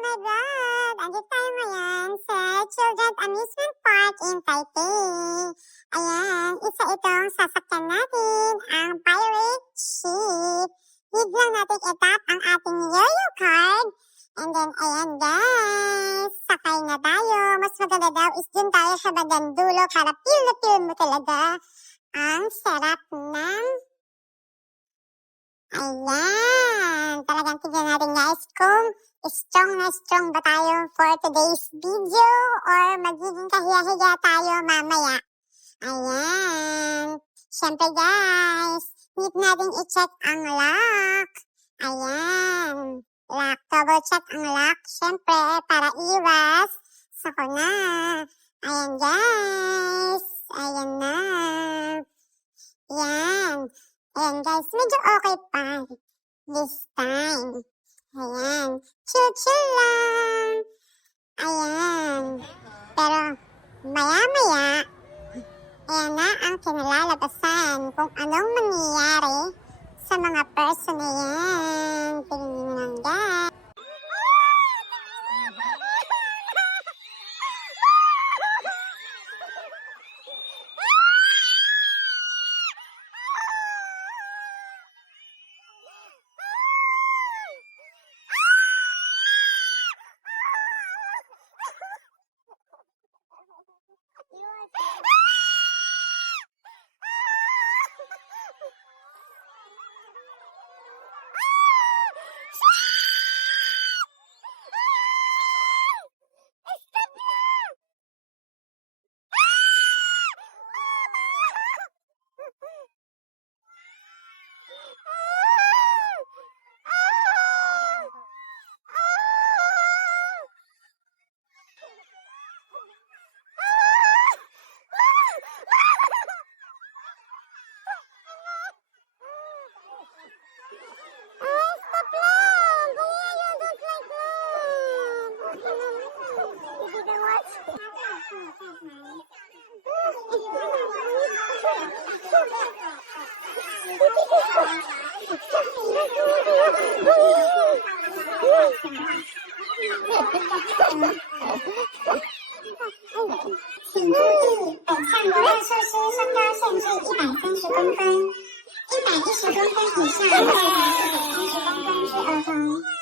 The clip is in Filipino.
my God! Andito tayo ngayon sa Children's Amusement Park in Taipei. Ayan, isa itong sasakyan natin, ang Pirate Ship. Need lang natin itap ang ating yo-yo card. And then, ayan guys, sakay na tayo. Mas maganda daw is dun tayo sa bandang dulo para feel na feel mo talaga ang sarap ng... Ayan, talagang tignan natin guys kung strong na strong ba tayo for today's video or magiging kahiya-hiya tayo mamaya. Ayan, syempre guys, need natin i-check ang lock. Ayan, lock, double check ang lock, syempre para iwas sakuna. Ayan guys, ayan na. Ayan. Ayan guys, medyo okay pa this time. Ayan, chill lang. Ayan, pero maya-maya, ayan na ang kinalalabasan kung anong mangyayari sa mga person na yan. Tingnan lang guys.请注意，本项游乐设施身高限制130公分，110公分以上或130公分之儿童。